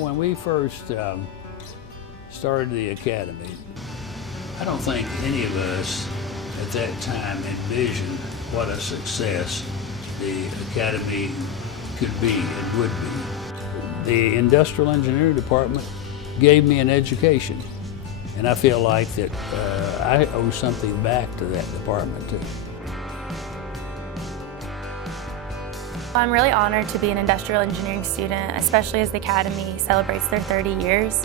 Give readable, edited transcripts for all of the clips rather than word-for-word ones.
When we first started the Academy, I don't think any of us at that time envisioned what a success the Academy could be and would be. The Industrial Engineering Department gave me an education, and I feel like that I owe something back to that department too. I'm really honored to be an industrial engineering student, especially as the Academy celebrates their 30 years.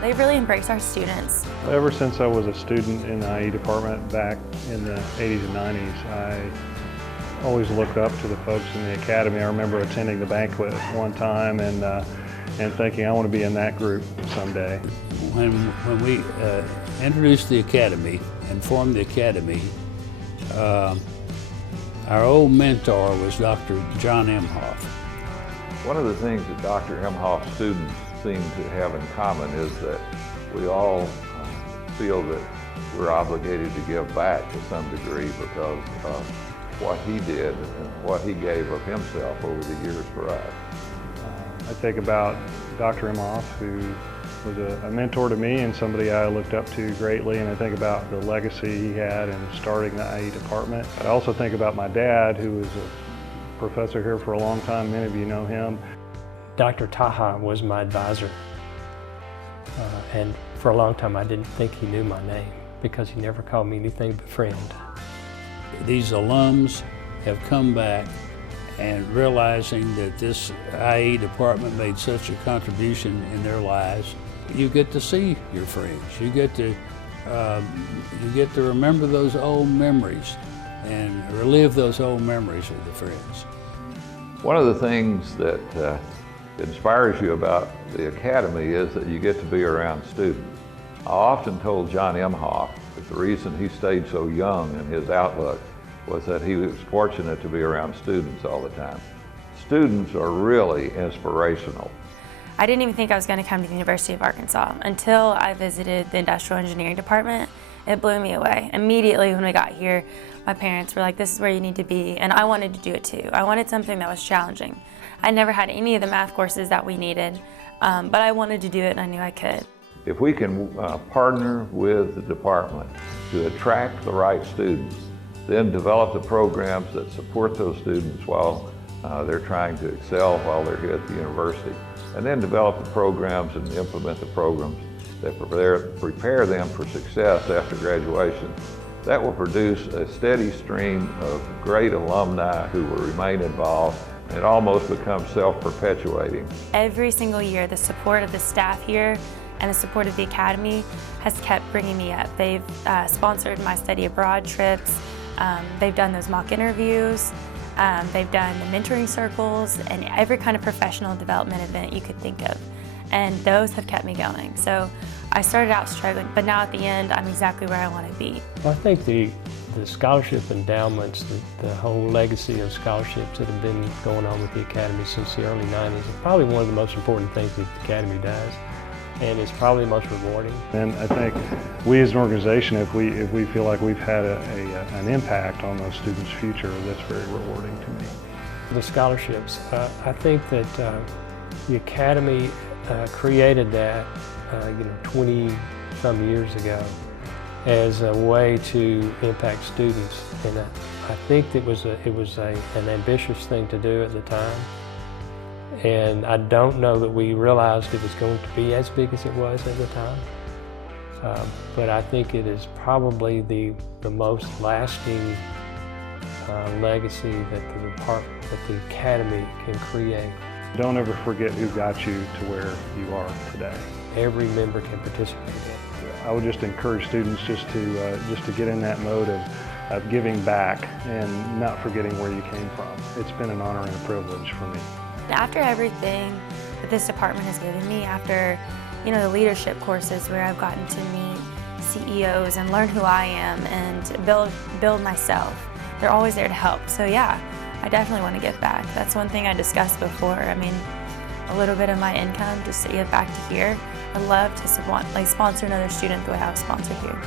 They've really embraced our students. Ever since I was a student in the IE department back in the 80s and 90s, I always looked up to the folks in the Academy. I remember attending the banquet one time and thinking I want to be in that group someday. When we introduced the Academy and formed the Academy, our old mentor was Dr. John Emhoff. One of the things that Dr. Emhoff's students seem to have in common is that we all feel that we're obligated to give back to some degree because of what he did and what he gave of himself over the years for us. I think about Dr. Emhoff, who was a mentor to me and somebody I looked up to greatly, and I think about the legacy he had in starting the IE department. I also think about my dad, who was a professor here for a long time. Many of you know him. Dr. Taha was my advisor, and for a long time I didn't think he knew my name because he never called me anything but friend. These alums have come back and realizing that this IE department made such a contribution in their lives. You get to see your friends. You get to remember those old memories and relive those old memories with the friends. One of the things that inspires you about the Academy is that you get to be around students. I often told John Emhoff that the reason he stayed so young in his outlook was that he was fortunate to be around students all the time. Students are really inspirational. I didn't even think I was going to come to the University of Arkansas until I visited the Industrial Engineering Department. It blew me away. Immediately when we got here, my parents were like, this is where you need to be, and I wanted to do it too. I wanted something that was challenging. I never had any of the math courses that we needed, but I wanted to do it and I knew I could. If we can partner with the department to attract the right students, then develop the programs that support those students while they're trying to excel while they're here at the university, and then develop the programs and implement the programs that prepare them for success after graduation. That will produce a steady stream of great alumni who will remain involved, and it almost becomes self-perpetuating. Every single year, the support of the staff here and the support of the Academy has kept bringing me up. They've sponsored my study abroad trips. They've done those mock interviews. They've done the mentoring circles and every kind of professional development event you could think of. And those have kept me going. So I started out struggling, but now at the end, I'm exactly where I want to be. Well, I think the scholarship endowments, the whole legacy of scholarships that have been going on with the Academy since the early 90s is probably one of the most important things that the Academy does. And it's probably the most rewarding. And I think we as an organization, if we feel like we've had an impact on those students' future, that's very rewarding to me. The scholarships, I think that the Academy created that 20-some years ago as a way to impact students. And I think it was an ambitious thing to do at the time. And I don't know that we realized it was going to be as big as it was at the time. But I think it is probably the most lasting legacy that the Academy can create. Don't ever forget who got you to where you are today. Every member can participate in it. I would just encourage students just to get in that mode of giving back and not forgetting where you came from. It's been an honor and a privilege for me. After everything that this department has given me, after the leadership courses where I've gotten to meet CEOs and learn who I am and build myself, they're always there to help. So yeah, I definitely want to give back. That's one thing I discussed before. I mean, a little bit of my income just to give back to here. I'd love to sponsor another student the way I was sponsored here.